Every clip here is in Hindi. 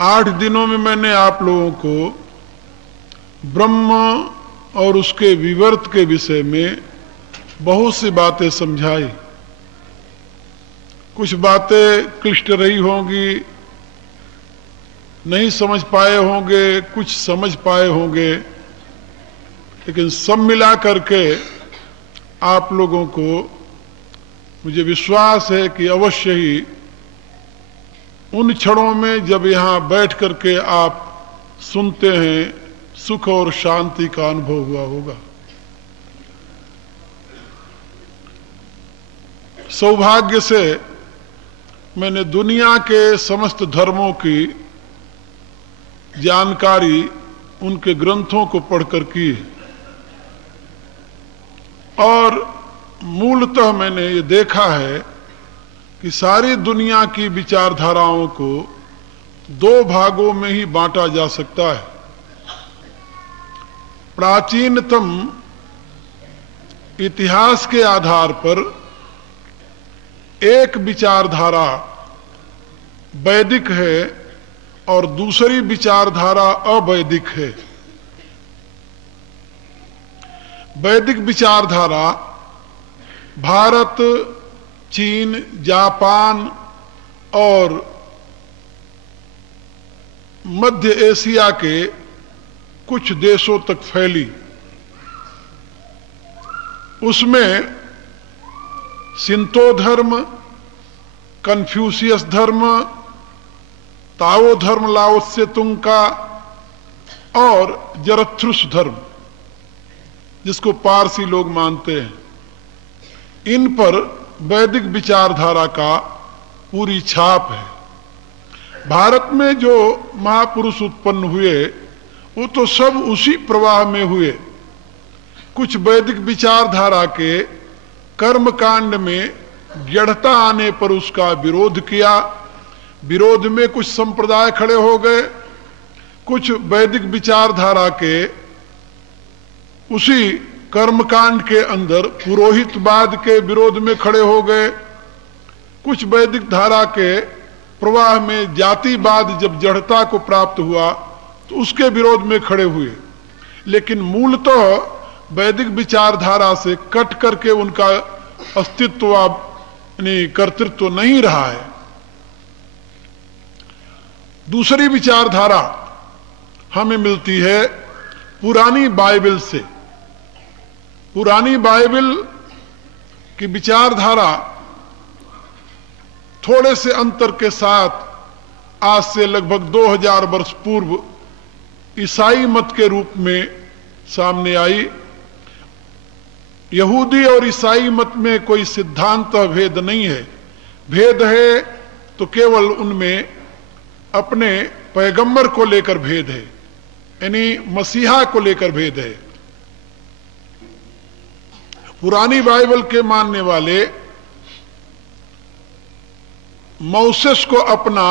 8 दिनों में मैंने आप लोगों को ब्रह्म और उसके विवर्त के विषय में बहुत सी बातें समझाई। कुछ बातें क्लिष्ट रही होंगी, नहीं समझ पाए होंगे, कुछ समझ पाए होंगे, लेकिन सब मिला करके आप लोगों को मुझे विश्वास है कि अवश्य ही उन क्षणों में जब यहाँ बैठ करके आप सुनते हैं, सुख और शांति का अनुभव हुआ होगा। सौभाग्य से मैंने दुनिया के समस्त धर्मों की जानकारी उनके ग्रंथों को पढ़कर की और मूलतः मैंने ये देखा है कि सारी दुनिया की विचारधाराओं को 2 भागों में ही बांटा जा सकता है। प्राचीनतम इतिहास के आधार पर एक विचारधारा वैदिक है और दूसरी विचारधारा अवैदिक है। वैदिक विचारधारा भारत, चीन, जापान और मध्य एशिया के कुछ देशों तक फैली। उसमें शिंतो धर्म, कन्फ्यूशियस धर्म, ताओ धर्म लाओ त्से तुंग का और जरथ्रुस धर्म, जिसको पारसी लोग मानते हैं, इन पर वैदिक विचारधारा का पूरी छाप है। भारत में जो महापुरुष उत्पन्न हुए वो तो सब उसी प्रवाह में हुए। कुछ वैदिक विचारधारा के कर्मकांड में जड़ता आने पर उसका विरोध किया, विरोध में कुछ संप्रदाय खड़े हो गए। कुछ वैदिक विचारधारा के उसी कर्मकांड के अंदर पुरोहितवाद के विरोध में खड़े हो गए। कुछ वैदिक धारा के प्रवाह में जातिवाद जब जड़ता को प्राप्त हुआ तो उसके विरोध में खड़े हुए। लेकिन मूलतः वैदिक विचारधारा से कट करके उनका अस्तित्व यानी कर्तृत्व नहीं रहा है। दूसरी विचारधारा हमें मिलती है पुरानी बाइबल से। पुरानी बाइबल की विचारधारा थोड़े से अंतर के साथ आज से लगभग 2000 वर्ष पूर्व ईसाई मत के रूप में सामने आई। यहूदी और ईसाई मत में कोई सिद्धांत भेद नहीं है। भेद है तो केवल उनमें अपने पैगंबर को लेकर भेद है, यानी मसीहा को लेकर भेद है। पुरानी बाइबल के मानने वाले मौसेस को अपना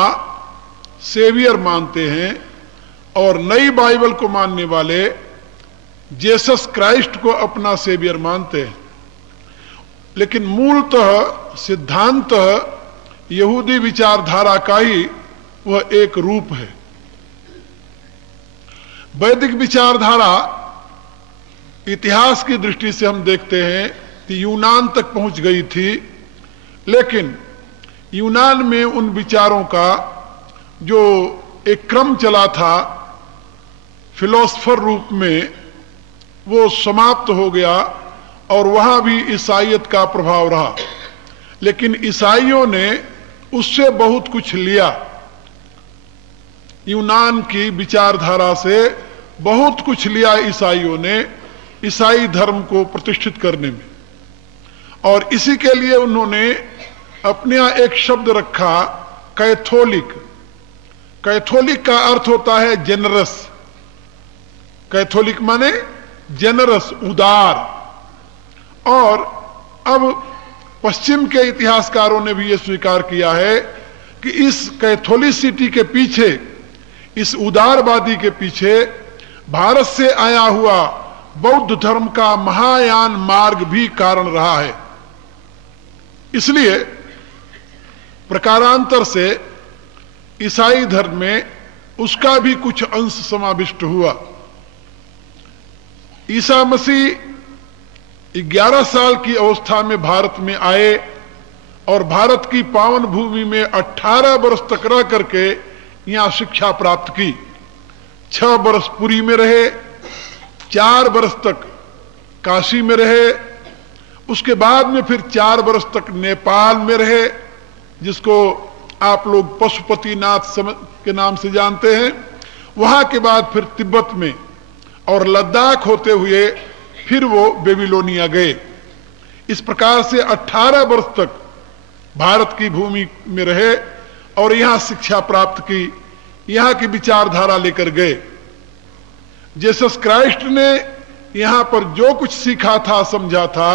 सेवियर मानते हैं और नई बाइबल को मानने वाले जेसस क्राइस्ट को अपना सेवियर मानते हैं। लेकिन मूलतः सिद्धांतः यहूदी विचारधारा का ही वह एक रूप है। वैदिक विचारधारा इतिहास की दृष्टि से हम देखते हैं कि यूनान तक पहुंच गई थी, लेकिन यूनान में उन विचारों का जो एक क्रम चला था फिलोसफर रूप में, वो समाप्त हो गया और वहां भी ईसाईयत का प्रभाव रहा। लेकिन ईसाइयों ने उससे बहुत कुछ लिया। यूनान की विचारधारा से बहुत कुछ लिया ईसाइयों ने ईसाई धर्म को प्रतिष्ठित करने में। और इसी के लिए उन्होंने अपने यहाँ एक शब्द रखा, कैथोलिक। कैथोलिक का अर्थ होता है जेनरस। कैथोलिक माने जेनरस, उदार। और अब पश्चिम के इतिहासकारों ने भी यह स्वीकार किया है कि इस कैथोलिसिटी के पीछे, इस उदारवादी के पीछे भारत से आया हुआ बौद्ध धर्म का महायान मार्ग भी कारण रहा है। इसलिए प्रकारांतर से ईसाई धर्म में उसका भी कुछ अंश समाविष्ट हुआ। ईसा मसीह 11 साल की अवस्था में भारत में आए और भारत की पावन भूमि में 18 वर्ष तक रह करके यहां शिक्षा प्राप्त की। 6 वर्ष पुरी में रहे, 4 वर्ष तक काशी में रहे, उसके बाद में फिर 4 वर्ष तक नेपाल में रहे, जिसको आप लोग पशुपतिनाथ के नाम से जानते हैं। वहां के बाद फिर तिब्बत में और लद्दाख होते हुए फिर वो बेबीलोनिया गए। इस प्रकार से 18 वर्ष तक भारत की भूमि में रहे और यहां शिक्षा प्राप्त की, यहां की विचारधारा लेकर गए। जीसस क्राइस्ट ने यहां पर जो कुछ सीखा था, समझा था,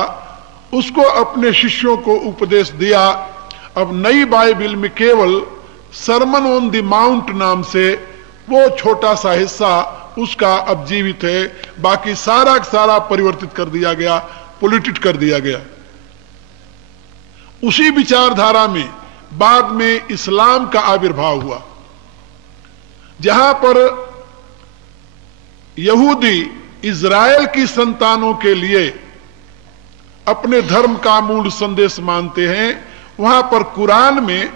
उसको अपने शिष्यों को उपदेश दिया। अब नई बाइबल में केवल सरमन ऑन द माउंट नाम से वो छोटा सा हिस्सा उसका अब जीवित है, बाकी सारा सारा परिवर्तित कर दिया गया, पोल्यूटेड कर दिया गया। उसी विचारधारा में बाद में इस्लाम का आविर्भाव हुआ, जहां पर यहूदी इज़राइल की संतानों के लिए अपने धर्म का मूल संदेश मानते हैं। वहां पर कुरान में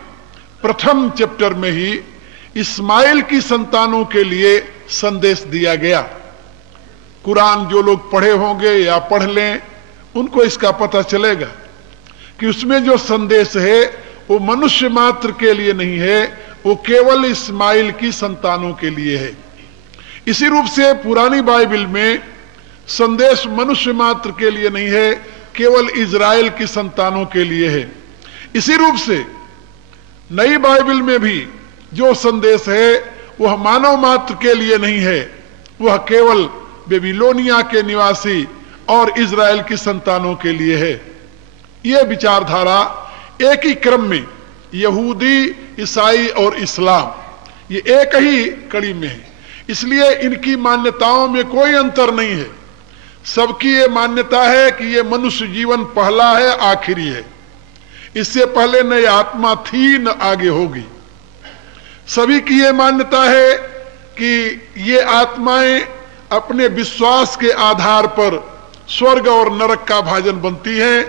प्रथम चैप्टर में ही इस्माइल की संतानों के लिए संदेश दिया गया। कुरान जो लोग पढ़े होंगे या पढ़ लें, उनको इसका पता चलेगा कि उसमें जो संदेश है वो मनुष्य मात्र के लिए नहीं है, वो केवल इस्माइल की संतानों के लिए है। इसी रूप से पुरानी बाइबल में संदेश मनुष्य मात्र के लिए नहीं है, केवल इज़राइल की संतानों के लिए है। इसी रूप से नई बाइबल में भी जो संदेश है वह मानव मात्र के लिए नहीं है, वह केवल बेबीलोनिया के निवासी और इज़राइल की संतानों के लिए है। यह विचारधारा एक ही क्रम में यहूदी, ईसाई और इस्लाम, ये एक ही कड़ी में है। इसलिए इनकी मान्यताओं में कोई अंतर नहीं है। सबकी ये मान्यता है कि ये मनुष्य जीवन पहला है, आखिरी है, इससे पहले न आत्मा थी न आगे होगी। सभी की ये मान्यता है कि ये आत्माएं अपने विश्वास के आधार पर स्वर्ग और नरक का भाजन बनती हैं।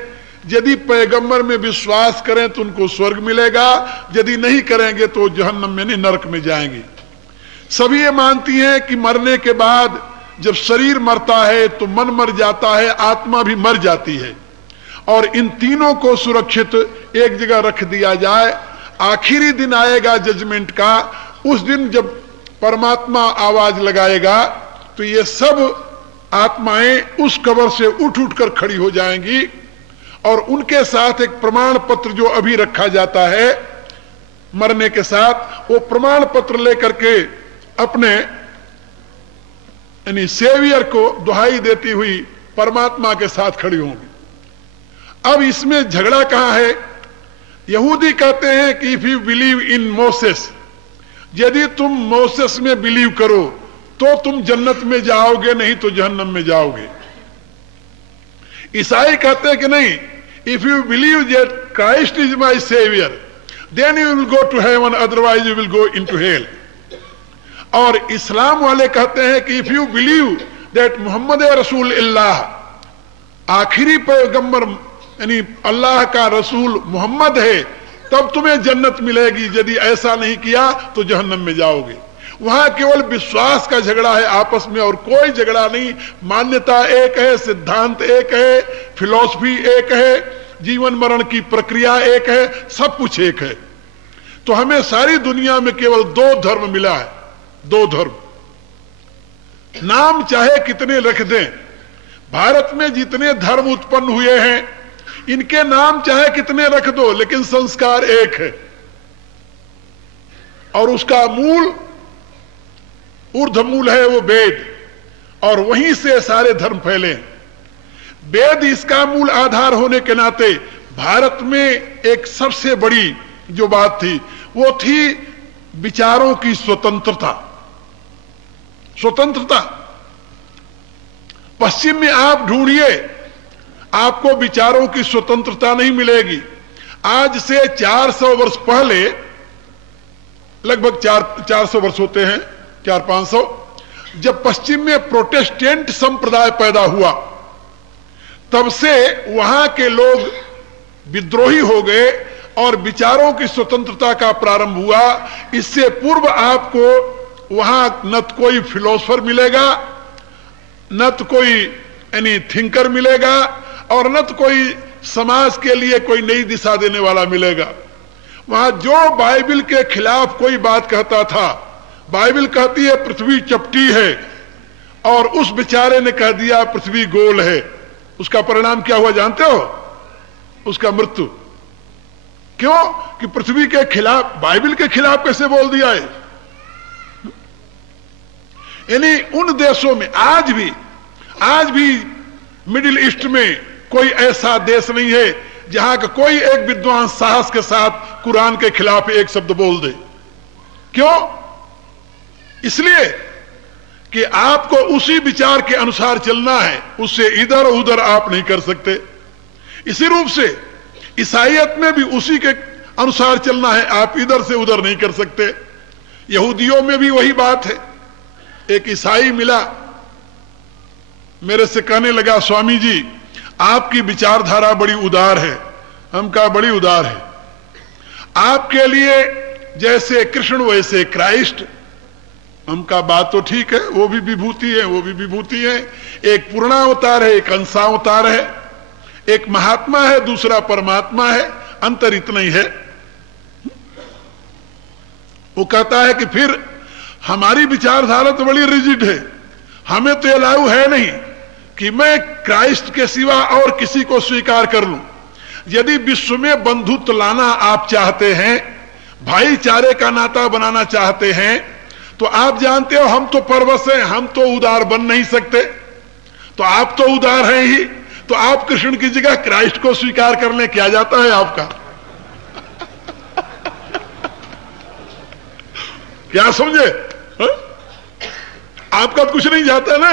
यदि पैगंबर में विश्वास करें तो उनको स्वर्ग मिलेगा, यदि नहीं करेंगे तो जहन्नम में नहीं, नरक में जाएंगे। सभी ये मानती हैं कि मरने के बाद जब शरीर मरता है तो मन मर जाता है, आत्मा भी मर जाती है, और इन तीनों को सुरक्षित एक जगह रख दिया जाए। आखिरी दिन आएगा जजमेंट का, उस दिन जब परमात्मा आवाज लगाएगा तो ये सब आत्माएं उस कब्र से उठ उठ कर खड़ी हो जाएंगी, और उनके साथ एक प्रमाण पत्र जो अभी रखा जाता है मरने के साथ, वो प्रमाण पत्र लेकर के अपने यानी सेवियर को दुहाई देती हुई परमात्मा के साथ खड़ी होंगी। अब इसमें झगड़ा कहां है? यहूदी कहते हैं कि if you believe in Moses, यदि तुम मोसेस में बिलीव करो तो तुम जन्नत में जाओगे, नहीं तो जहन्नम में जाओगे। ईसाई कहते हैं कि नहीं, if you believe that Christ is my saviour then you will go to heaven, otherwise you will go into hell. और इस्लाम वाले कहते हैं कि if you believe that Muhammad रसूल अल्लाह, आखिरी पैगंबर यानी अल्लाह का रसूल मोहम्मद है, तब तुम्हें जन्नत मिलेगी, यदि ऐसा नहीं किया तो जहन्नम में जाओगे। वहां केवल विश्वास का झगड़ा है आपस में, और कोई झगड़ा नहीं। मान्यता एक है, सिद्धांत एक है, फिलॉसफी एक है, जीवन मरण की प्रक्रिया एक है, सब कुछ एक है। तो हमें सारी दुनिया में केवल 2 धर्म मिला है, 2 धर्म। नाम चाहे कितने रख दें, भारत में जितने धर्म उत्पन्न हुए हैं इनके नाम चाहे कितने रख दो, लेकिन संस्कार एक है, और उसका मूल ऊर्ध्व मूल है वो वेद, और वहीं से सारे धर्म फैले। वेद इसका मूल आधार होने के नाते भारत में एक सबसे बड़ी जो बात थी वो थी विचारों की स्वतंत्रता। स्वतंत्रता पश्चिम में आप ढूंढिए, आपको विचारों की स्वतंत्रता नहीं मिलेगी। आज से 400 वर्ष पहले लगभग 400 वर्ष होते हैं, 400-500। जब पश्चिम में प्रोटेस्टेंट संप्रदाय पैदा हुआ, तब से वहां के लोग विद्रोही हो गए और विचारों की स्वतंत्रता का प्रारंभ हुआ। इससे पूर्व आपको वहां न तो कोई फिलोसफर मिलेगा, न तो कोई यानी थिंकर मिलेगा, और न तो कोई समाज के लिए कोई नई दिशा देने वाला मिलेगा। वहां जो बाइबल के खिलाफ कोई बात कहता था, बाइबल कहती है पृथ्वी चपटी है, और उस बेचारे ने कह दिया पृथ्वी गोल है, उसका परिणाम क्या हुआ जानते हो? उसका मृत्यु। क्यों? कि पृथ्वी के खिलाफ, बाइबल के खिलाफ कैसे बोल दिया है। यानी उन देशों में आज भी मिडिल ईस्ट में कोई ऐसा देश नहीं है जहां का कोई एक विद्वान साहस के साथ कुरान के खिलाफ एक शब्द बोल दे। क्यों? इसलिए कि आपको उसी विचार के अनुसार चलना है, उससे इधर उधर आप नहीं कर सकते। इसी रूप से ईसाईयत में भी उसी के अनुसार चलना है, आप इधर से उधर नहीं कर सकते। यहूदियों में भी वही बात है। एक ईसाई मिला, मेरे से कहने लगा, स्वामी जी आपकी विचारधारा बड़ी उदार है। हम कहा बड़ी उदार है, आपके लिए जैसे कृष्ण वैसे क्राइस्ट। हम कहा बात तो ठीक है, वो भी विभूति है, वो भी विभूति है। एक पूर्णावतार है, एक अंशावतार है, एक महात्मा है, दूसरा परमात्मा है, अंतर इतना ही है। वो कहता है कि फिर हमारी विचारधारा तो बड़ी रिजिड है, हमें तो अलाउ है नहीं कि मैं क्राइस्ट के सिवा और किसी को स्वीकार कर लूं। यदि विश्व में बंधुत्व लाना आप चाहते हैं, भाईचारे का नाता बनाना चाहते हैं, तो आप जानते हो हम तो परवश हैं, हम तो उदार बन नहीं सकते। तो आप तो उदार हैं ही, तो आप कृष्ण की जगह क्राइस्ट को स्वीकार कर लें, क्या जाता है आपका? क्या समझे? आपका कुछ नहीं जाता ना।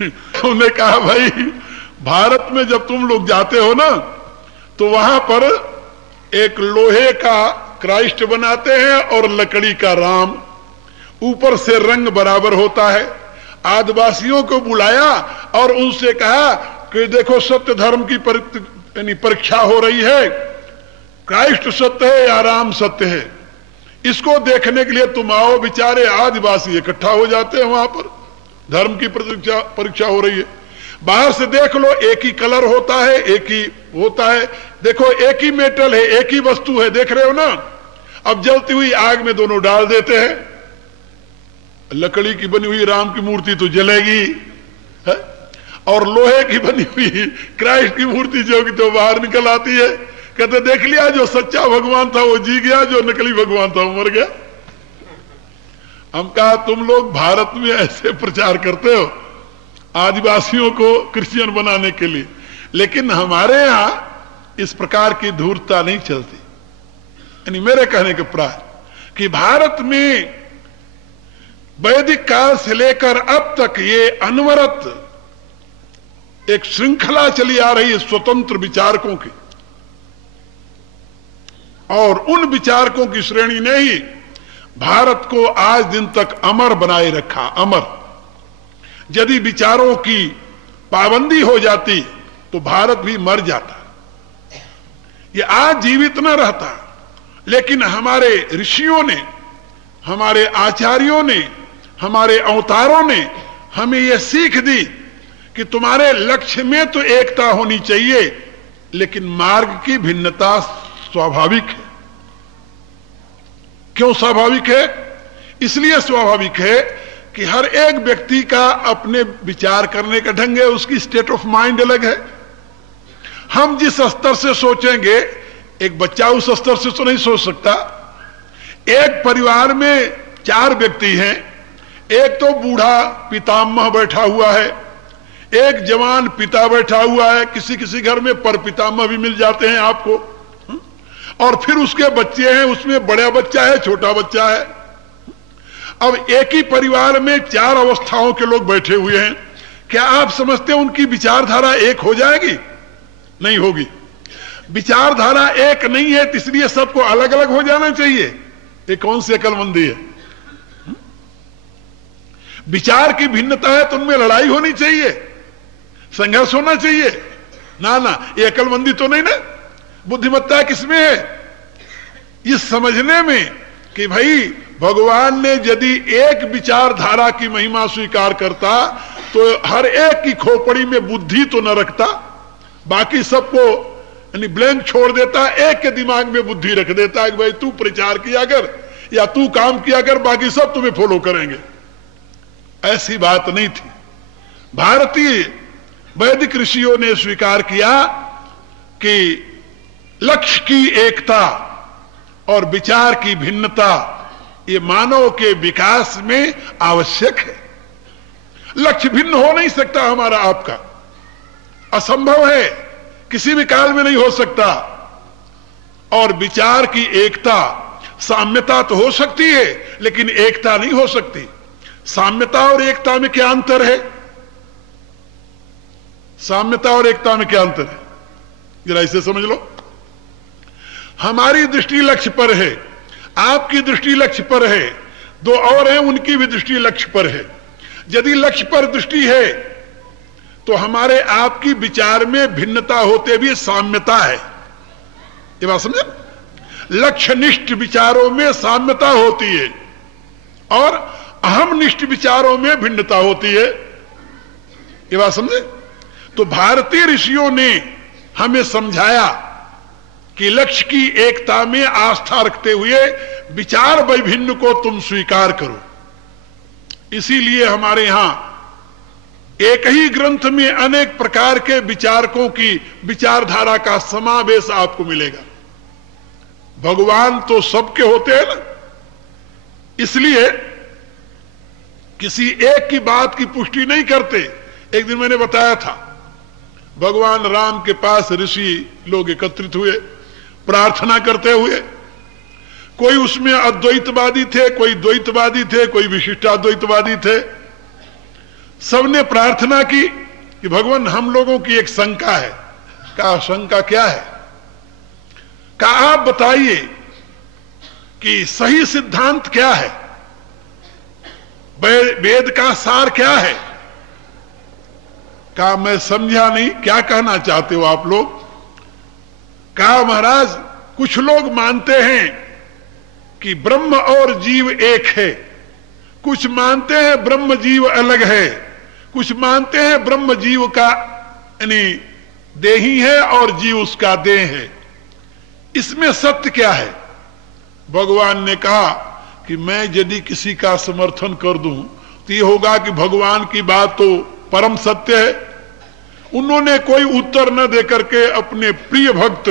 उन्होंने कहा भाई भारत में जब तुम लोग जाते हो ना, तो वहां पर एक लोहे का क्राइस्ट बनाते हैं और लकड़ी का राम, ऊपर से रंग बराबर होता है। आदिवासियों को बुलाया और उनसे कहा कि देखो सत्य धर्म की परीक्षा हो रही है, क्राइस्ट सत्य है या राम सत्य है, इसको देखने के लिए तुम आओ। बेचारे आदिवासी इकट्ठा हो जाते हैं वहां पर, धर्म की परीक्षा हो रही है। बाहर से देख लो, एक ही कलर होता है, एक ही होता है, देखो एक ही मेटल है, एक ही वस्तु है, देख रहे हो ना। अब जलती हुई आग में दोनों डाल देते हैं, लकड़ी की बनी हुई राम की मूर्ति तो जलेगी है? और लोहे की बनी हुई क्राइस्ट की मूर्ति जो कि तो बाहर निकल आती है। कहते देख लिया, जो सच्चा भगवान था वो जी गया, जो नकली भगवान था वो मर गया। हम कहा तुम लोग भारत में ऐसे प्रचार करते हो आदिवासियों को क्रिश्चियन बनाने के लिए, लेकिन हमारे यहां इस प्रकार की धूर्तता नहीं चलती। यानी मेरे कहने के प्राय कि भारत में वैदिक काल से लेकर अब तक ये अनवरत एक श्रृंखला चली आ रही है स्वतंत्र विचारकों की, और उन विचारकों की श्रेणी ने ही भारत को आज दिन तक अमर बनाए रखा। अमर, यदि विचारों की पाबंदी हो जाती तो भारत भी मर जाता, ये आज जीवित न रहता। लेकिन हमारे ऋषियों ने, हमारे आचार्यों ने, हमारे अवतारों ने हमें यह सीख दी कि तुम्हारे लक्ष्य में तो एकता होनी चाहिए, लेकिन मार्ग की भिन्नता स्वाभाविक है। क्यों स्वाभाविक है? इसलिए स्वाभाविक है कि हर एक व्यक्ति का अपने विचार करने का ढंग है, उसकी स्टेट ऑफ माइंड अलग है। हम जिस स्तर से सोचेंगे, एक बच्चा उस स्तर से तो नहीं सोच सकता। एक परिवार में 4 व्यक्ति हैं, एक तो बूढ़ा पितामह बैठा हुआ है, एक जवान पिता बैठा हुआ है, किसी किसी घर में पर पितामह भी मिल जाते हैं आपको, और फिर उसके बच्चे हैं, उसमें बड़ा बच्चा है, छोटा बच्चा है। अब एक ही परिवार में 4 अवस्थाओं के लोग बैठे हुए हैं, क्या आप समझते हैं उनकी विचारधारा एक हो जाएगी? नहीं होगी। विचारधारा एक नहीं है, इसलिए सबको अलग अलग हो जाना चाहिए। ये कौन सी अकलमंदी है? विचार की भिन्नता है तो उनमें लड़ाई होनी चाहिए, संघर्ष होना चाहिए। ना ना, ये अकलमंदी तो नहीं ना। बुद्धिमत्ता किसमें है? इस समझने में कि भाई भगवान ने यदि एक विचारधारा की महिमा स्वीकार करता तो हर एक की खोपड़ी में बुद्धि तो न रखता, बाकी सबको यानी ब्लैंक छोड़ देता, एक के दिमाग में बुद्धि रख देता कि भाई तू प्रचार किया कर या तू काम किया कर, बाकी सब तुम्हें फॉलो करेंगे। ऐसी बात नहीं थी। भारतीय वैदिक ऋषियों ने स्वीकार किया कि लक्ष्य की एकता और विचार की भिन्नता ये मानव के विकास में आवश्यक है। लक्ष्य भिन्न हो नहीं सकता हमारा आपका, असंभव है, किसी भी काल में नहीं हो सकता। और विचार की एकता, साम्यता तो हो सकती है लेकिन एकता नहीं हो सकती। साम्यता और एकता में क्या अंतर है? साम्यता और एकता में क्या अंतर है, जरा इसे समझ लो। हमारी दृष्टि लक्ष्य पर है, आपकी दृष्टि लक्ष्य पर है, दो और हैं उनकी भी दृष्टि लक्ष्य पर है। यदि लक्ष्य पर दृष्टि है तो हमारे आपकी विचार में भिन्नता होते भी साम्यता है। ये बात समझे? लक्ष्यनिष्ठ विचारों में साम्यता होती है और अहमनिष्ठ विचारों में भिन्नता होती है। ये बात समझे? तो भारतीय ऋषियों ने हमें समझाया कि लक्ष्य की एकता में आस्था रखते हुए विचार वैभिन्न को तुम स्वीकार करो। इसीलिए हमारे यहां एक ही ग्रंथ में अनेक प्रकार के विचारकों की विचारधारा का समावेश आपको मिलेगा। भगवान तो सबके होते हैं ना, इसलिए किसी एक की बात की पुष्टि नहीं करते। एक दिन मैंने बताया था, भगवान राम के पास ऋषि लोग एकत्रित हुए प्रार्थना करते हुए। कोई उसमें अद्वैतवादी थे, कोई द्वैतवादी थे, कोई विशिष्टाद्वैतवादी थे। सबने प्रार्थना की कि भगवान हम लोगों की एक शंका है। कहा शंका क्या है? कहा आप बताइए कि सही सिद्धांत क्या है, वेद का सार क्या है? कहा मैं समझा नहीं, क्या कहना चाहते हो आप लोग? कहा महाराज कुछ लोग मानते हैं कि ब्रह्म और जीव एक है, कुछ मानते हैं ब्रह्म जीव अलग है, कुछ मानते हैं ब्रह्म जीव का यानी देही है और जीव उसका देह है। इसमें सत्य क्या है? भगवान ने कहा कि मैं यदि किसी का समर्थन कर दूं तो ये होगा कि भगवान की बात तो परम सत्य है। उन्होंने कोई उत्तर न देकर के अपने प्रिय भक्त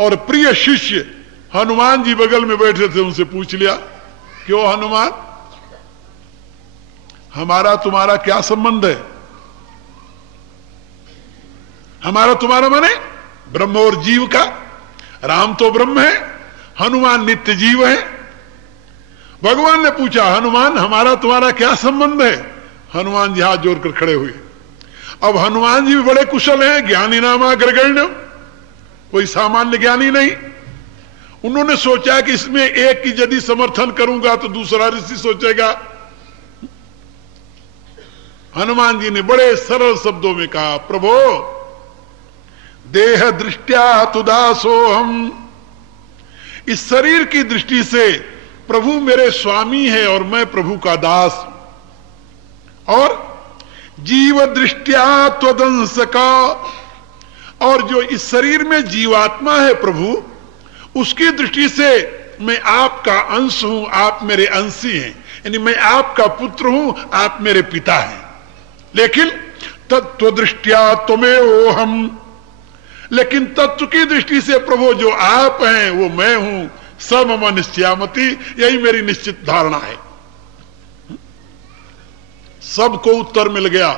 और प्रिय शिष्य हनुमान जी बगल में बैठे थे, उनसे पूछ लिया, क्यों हनुमान, हमारा तुम्हारा क्या संबंध है? हमारा तुम्हारा माने ब्रह्म और जीव का। राम तो ब्रह्म है, हनुमान नित्य जीव है। भगवान ने पूछा हनुमान हमारा तुम्हारा क्या संबंध है? हनुमान जी हाथ जोड़कर खड़े हुए। अब हनुमान जी भी बड़े कुशल हैं, ज्ञानी नामा अग्रगण्य, कोई सामान्य ज्ञानी नहीं। उन्होंने सोचा कि इसमें एक की यदि समर्थन करूंगा तो दूसरा ऋषि सोचेगा। हनुमान जी ने बड़े सरल शब्दों में कहा, प्रभो देह दृष्टया तुदासोहम, इस शरीर की दृष्टि से प्रभु मेरे स्वामी है और मैं प्रभु का दास। और जीव दृष्टया त्वदंश का, और जो इस शरीर में जीवात्मा है प्रभु, उसकी दृष्टि से मैं आपका अंश हूं, आप मेरे अंशी हैं, यानी मैं आपका पुत्र हूं, आप मेरे पिता हैं। लेकिन तत्व दृष्टिया त्वमेव हम, लेकिन तत्व की दृष्टि से प्रभु जो आप हैं वो मैं हूं। सब मम निश्चयामति, यही मेरी निश्चित धारणा है। सबको उत्तर मिल गया,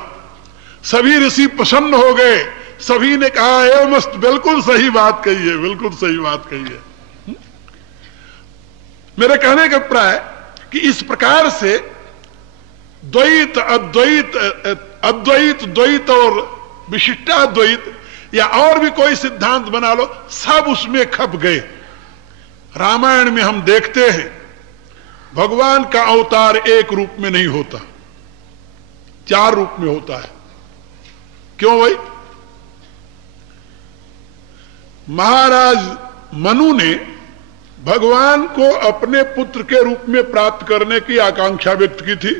सभी ऋषि प्रसन्न हो गए, सभी ने कहा एवं मस्त, बिल्कुल सही बात कही है, बिल्कुल सही बात कही है। मेरे कहने का अभिप्राय कि इस प्रकार से द्वैत अद्वैत, अद्वैत द्वैत और विशिष्टाद्वैत, या और भी कोई सिद्धांत बना लो, सब उसमें खप गए। रामायण में हम देखते हैं भगवान का अवतार एक रूप में नहीं होता, 4 रूप में होता है। क्यों भाई? महाराज मनु ने भगवान को अपने पुत्र के रूप में प्राप्त करने की आकांक्षा व्यक्त की थी।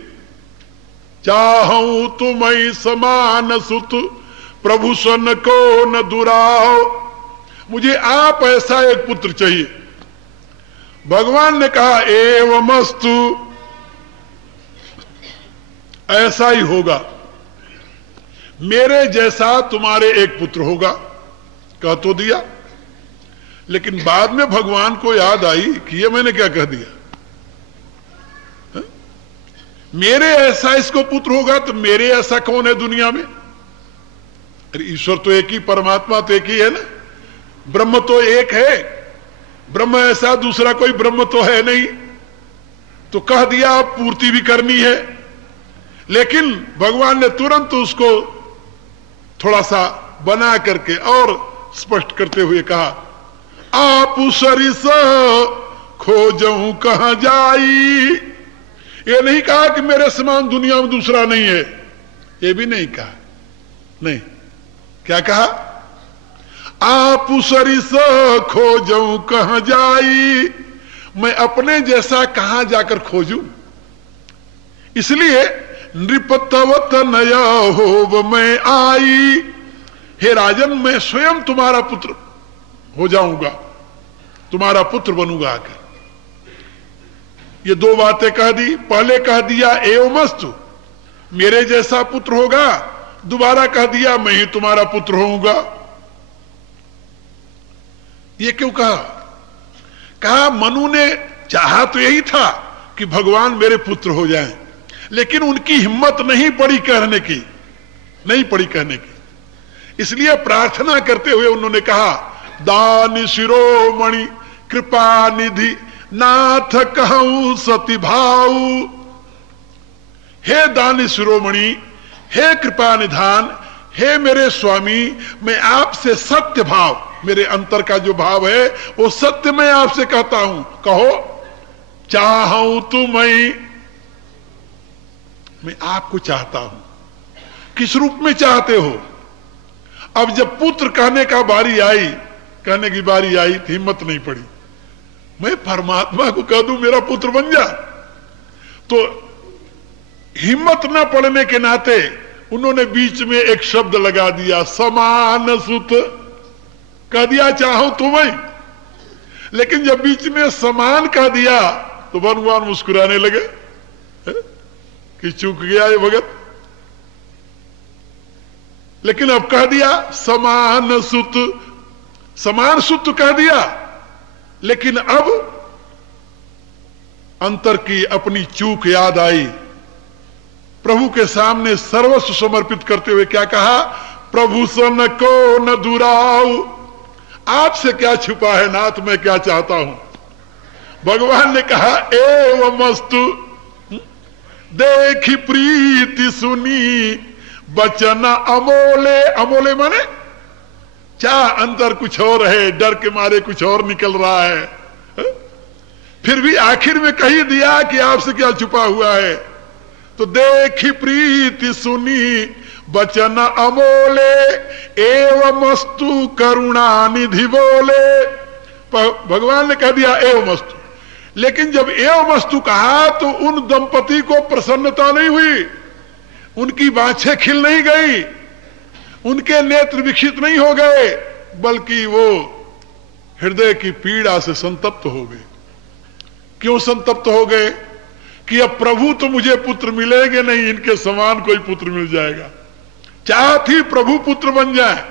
चाहूं तुम्हें समान सुत प्रभु सन को न दुराओ, मुझे आप ऐसा एक पुत्र चाहिए। भगवान ने कहा एवमस्तु, ऐसा ही होगा, मेरे जैसा तुम्हारे एक पुत्र होगा। कह तो दिया, लेकिन बाद में भगवान को याद आई कि ये मैंने क्या कह दिया। हा? मेरे ऐसा इसको पुत्र होगा तो मेरे ऐसा कौन है दुनिया में? अरे ईश्वर तो एक ही, परमात्मा तो एक ही है ना, ब्रह्म तो एक है, ब्रह्म ऐसा दूसरा कोई ब्रह्म तो है नहीं। तो कह दिया, अब पूर्ति भी करनी है। लेकिन भगवान ने तुरंत उसको थोड़ा सा बना करके और स्पष्ट करते हुए कहा, आप सरिस खोजऊं कहां जाई। ये नहीं कहा कि मेरे समान दुनिया में दूसरा नहीं है, ये भी नहीं कहा। नहीं, क्या कहा? आप सरिस खोजऊं कहां जाई, मैं अपने जैसा कहां जाकर खोजूं। इसलिए नृपतवत नया हो मैं आई, हे राजन मैं स्वयं तुम्हारा पुत्र हो जाऊंगा, तुम्हारा पुत्र बनूंगा आकर। ये 2 बातें कह दी। पहले कह दिया एवमस्तु, मेरे जैसा पुत्र होगा, दोबारा कह दिया मैं ही तुम्हारा पुत्र होऊंगा। ये क्यों कहा? कहा मनु ने चाहा तो यही था कि भगवान मेरे पुत्र हो जाएं, लेकिन उनकी हिम्मत नहीं पड़ी कहने की, नहीं पड़ी कहने की। इसलिए प्रार्थना करते हुए उन्होंने कहा, दान शिरोमणि कृपा निधि नाथ कहूं सती भाऊ। हे दान शिरोमणि, हे कृपा निधान, हे मेरे स्वामी, मैं आपसे सत्य भाव, मेरे अंतर का जो भाव है वो सत्य मैं आपसे कहता हूं। कहो, चाहूं तुम्हें, मैं आपको चाहता हूं। किस रूप में चाहते हो? अब जब पुत्र कहने का बारी आई, कहने की बारी आई तो हिम्मत नहीं पड़ी। मैं परमात्मा को कह दूं मेरा पुत्र बन जा, तो हिम्मत न पड़ने के नाते उन्होंने बीच में एक शब्द लगा दिया, समान सुत। कह दिया चाहो तुम्हें, लेकिन जब बीच में समान कह दिया तो भगवान मुस्कुराने लगे कि चूक गया ये भगत। लेकिन अब कह दिया समान सुत, समान सुत कह दिया, लेकिन अब अंतर की अपनी चूक याद आई। प्रभु के सामने सर्वस्व समर्पित करते हुए क्या कहा, प्रभु सन को न दुराऊ, आपसे क्या छुपा है नाथ, मैं क्या चाहता हूं। भगवान ने कहा एवमस्तु, देखी प्रीति सुनी बचन अमोले। अमोले माने चाह अंदर कुछ और है, डर के मारे कुछ और निकल रहा है, फिर भी आखिर में कही दिया कि आपसे क्या छुपा हुआ है। तो देखी प्रीति सुनी बचन अमोले, एवमस्तु करुणा निधि बोले। भगवान ने कह दिया एवमस्तु, लेकिन जब एवमस्तु कहा तो उन दंपति को प्रसन्नता नहीं हुई, उनकी बाँछें खिल नहीं गई, उनके नेत्र विकसित नहीं हो गए, बल्कि वो हृदय की पीड़ा से संतप्त हो गए। क्यों संतप्त हो गए? कि अब प्रभु तो मुझे पुत्र मिलेंगे नहीं, इनके समान कोई पुत्र मिल जाएगा। चाहती प्रभु पुत्र बन जाए,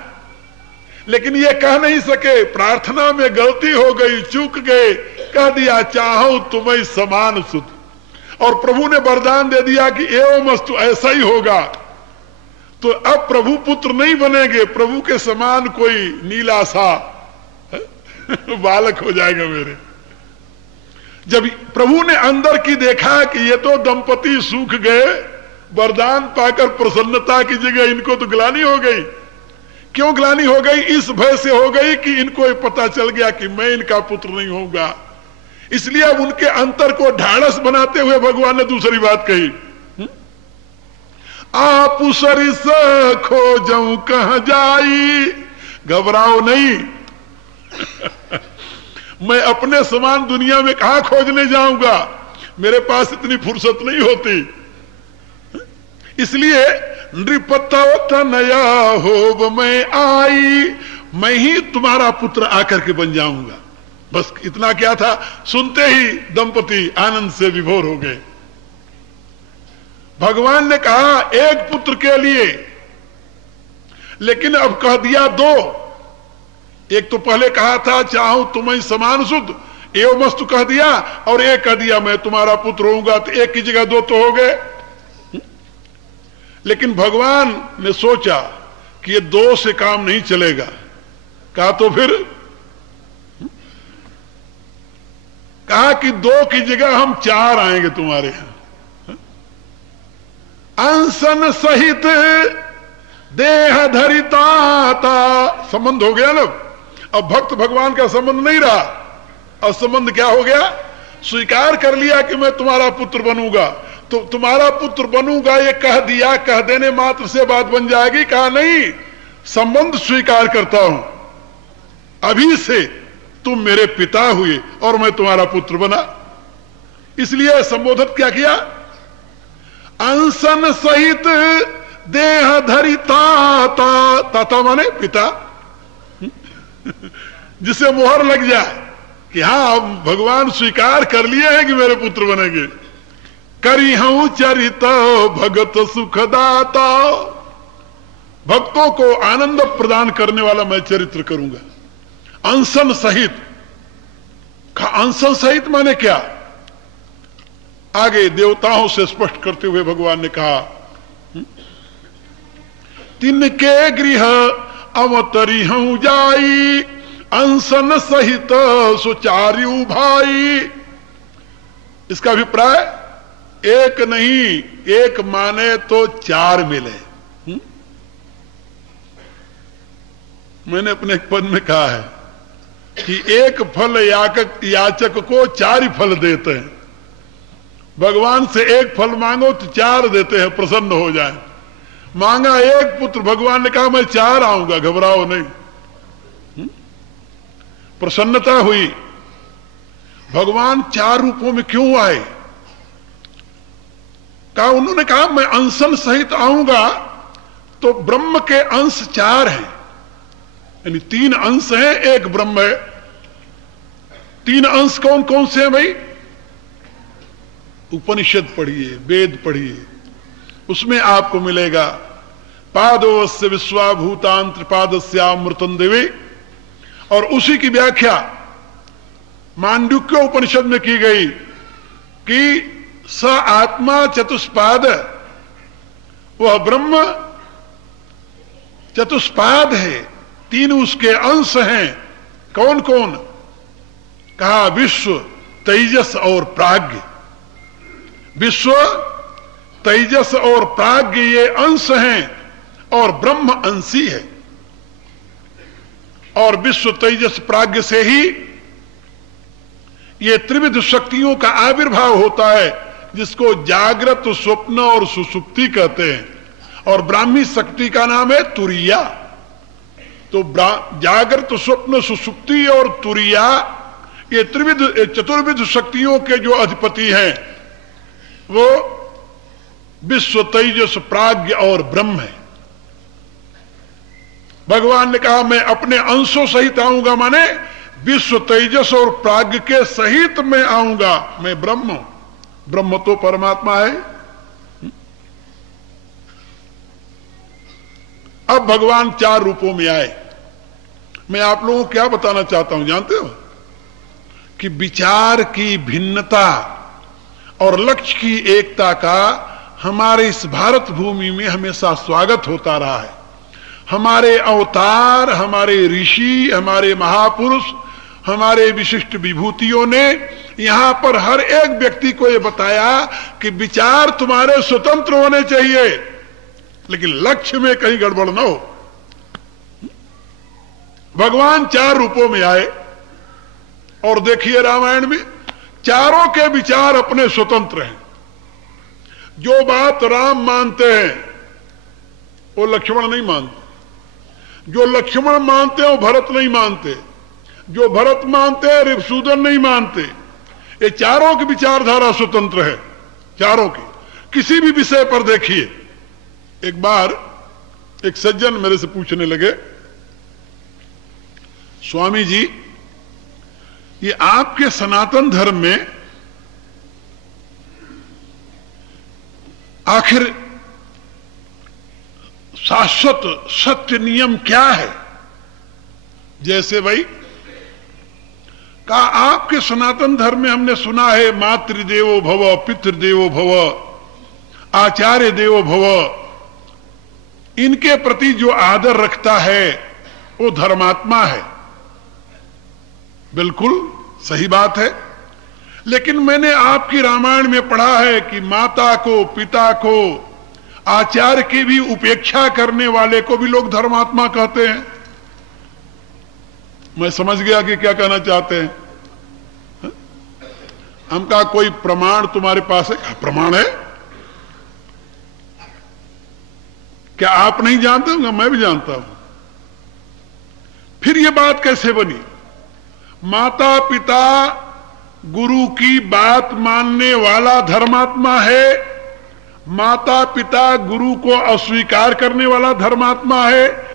लेकिन ये कह नहीं सके, प्रार्थना में गलती हो गई, चूक गए, कह दिया चाहो तुम्हें समान सुत। और प्रभु ने वरदान दे दिया कि एवमस्तु, ऐसा ही होगा। तो अब प्रभु पुत्र नहीं बनेंगे, प्रभु के समान कोई नीला सा बालक हो जाएगा मेरे। जब प्रभु ने अंदर की देखा कि ये तो दंपति सूख गए, वरदान पाकर प्रसन्नता की जगह इनको तो गिलानी हो गई, क्यों ग्लानि हो गई? इस भय से हो गई कि इनको पता चल गया कि मैं इनका पुत्र नहीं होऊंगा। इसलिए अब उनके अंतर को ढाढ़स बनाते हुए भगवान ने दूसरी बात कही, आप सरिस खोजऊं कहां जाई, घबराओ नहीं। मैं अपने समान दुनिया में कहां खोजने जाऊंगा, मेरे पास इतनी फुर्सत नहीं होती। इसलिए नृपत नया हो मैं आई, मैं ही तुम्हारा पुत्र आकर के बन जाऊंगा। बस इतना क्या था, सुनते ही दंपति आनंद से विभोर हो गए। भगवान ने कहा एक पुत्र के लिए, लेकिन अब कह दिया दो। एक तो पहले कहा था चाहूं तुम्हें समान सुध एवं मस्तु कह दिया, और एक कह दिया मैं तुम्हारा पुत्र होऊंगा, तो एक की जगह दो तो हो गए। लेकिन भगवान ने सोचा कि ये दो से काम नहीं चलेगा। कहा तो फिर कहा कि दो की जगह हम चार आएंगे तुम्हारे यहां। अंसन सहित देह धरिता, संबंध हो गया ना। अब भक्त भगवान का संबंध नहीं रहा, अब संबंध क्या हो गया? स्वीकार कर लिया कि मैं तुम्हारा पुत्र बनूंगा, तो तुम्हारा पुत्र बनूंगा ये कह दिया, कह देने मात्र से बात बन जाएगी? कहा नहीं, संबंध स्वीकार करता हूं, अभी से तुम मेरे पिता हुए और मैं तुम्हारा पुत्र बना। इसलिए संबोधित क्या किया? अंसन सहित देह धरिता, ताता माने पिता, जिसे मोहर लग जाए कि हाँ भगवान स्वीकार कर लिए हैं कि मेरे पुत्र बनेंगे। करी हूं चरित भगत सुखदाता, भक्तों को आनंद प्रदान करने वाला मैं चरित्र करूंगा। अंसन सहित, अंसन सहित माने क्या? आगे देवताओं से स्पष्ट करते हुए भगवान ने कहा, तिनके गृह अवतरी हूं जाई, अंसन सहित सुचार्यु भाई। इसका अभिप्राय एक नहीं, एक माने तो चार मिले। मैंने अपने एक पद में कहा है कि एक फल याचक को चार ही फल देते हैं। भगवान से एक फल मांगो तो चार देते हैं, प्रसन्न हो जाए। मांगा एक पुत्र, भगवान ने कहा मैं चार आऊंगा, घबराओ नहीं। प्रसन्नता हुई। भगवान चार रूपों में क्यों आए? कहा, उन्होंने कहा मैं अंशन सहित आऊंगा, तो ब्रह्म के अंश चार हैं, यानी तीन अंश हैं, एक ब्रह्म है। तीन अंश कौन कौन से हैं भाई? उपनिषद पढ़िए, वेद पढ़िए, उसमें आपको मिलेगा पादोस्य विश्वाभूतांत्र पादस्यामृतं देवी। और उसी की व्याख्या मांडुक्य उपनिषद में की गई कि स आत्मा चतुष्पाद, वह ब्रह्म चतुष्पाद है, तीन उसके अंश हैं। कौन कौन? कहा विश्व, तेजस और प्राज्ञ। विश्व, तेजस और प्राज्ञ ये अंश हैं, और ब्रह्म अंशी है। और विश्व, तेजस, प्राज्ञ से ही ये त्रिविध शक्तियों का आविर्भाव होता है, जिसको जागृत, स्वप्न और सुषुप्ति कहते हैं। और ब्राह्मी शक्ति का नाम है तुरिया। तो जागृत, स्वप्न, सुषुप्ति और तुरिया, ये त्रिविध चतुर्विध शक्तियों के जो अधिपति हैं वो विश्व, तेजस, प्राज्ञ और ब्रह्म है। भगवान ने कहा मैं अपने अंशों सहित आऊंगा, माने विश्व, तेजस और प्राज्ञ के सहित मैं आऊंगा। मैं ब्रह्म हूं, ब्रह्म तो परमात्मा है। अब भगवान चार रूपों में आए। मैं आप लोगों को क्या बताना चाहता हूं जानते हो? कि विचार की भिन्नता और लक्ष्य की एकता का हमारे इस भारत भूमि में हमेशा स्वागत होता रहा है। हमारे अवतार, हमारे ऋषि, हमारे महापुरुष, हमारे विशिष्ट विभूतियों ने यहां पर हर एक व्यक्ति को यह बताया कि विचार तुम्हारे स्वतंत्र होने चाहिए, लेकिन लक्ष्य में कहीं गड़बड़ ना हो। भगवान 4 रूपों में आए और देखिए रामायण में चारों के विचार अपने स्वतंत्र हैं। जो बात राम मानते हैं वो लक्ष्मण नहीं मानते, जो लक्ष्मण मानते हैं वो भरत नहीं मानते, जो भरत मानते हैं रिपुसूदन नहीं मानते। ये चारों की विचारधारा स्वतंत्र है, चारों की। किसी भी विषय पर देखिए। एक बार एक सज्जन मेरे से पूछने लगे, स्वामी जी ये आपके सनातन धर्म में आखिर शाश्वत सत्य नियम क्या है? जैसे भाई कहा, आपके सनातन धर्म में हमने सुना है मातृदेवो भव, पितृदेवो भव, आचार्य देवो भव, इनके प्रति जो आदर रखता है वो धर्मात्मा है। बिल्कुल सही बात है, लेकिन मैंने आपकी रामायण में पढ़ा है कि माता को, पिता को, आचार्य की भी उपेक्षा करने वाले को भी लोग धर्मात्मा कहते हैं। मैं समझ गया कि क्या कहना चाहते हैं। हम कहा कोई प्रमाण तुम्हारे पास है? प्रमाण है? क्या आप नहीं जानते होंगे? मैं भी जानता हूं। फिर ये बात कैसे बनी? माता पिता गुरु की बात मानने वाला धर्मात्मा है, माता पिता गुरु को अस्वीकार करने वाला धर्मात्मा है,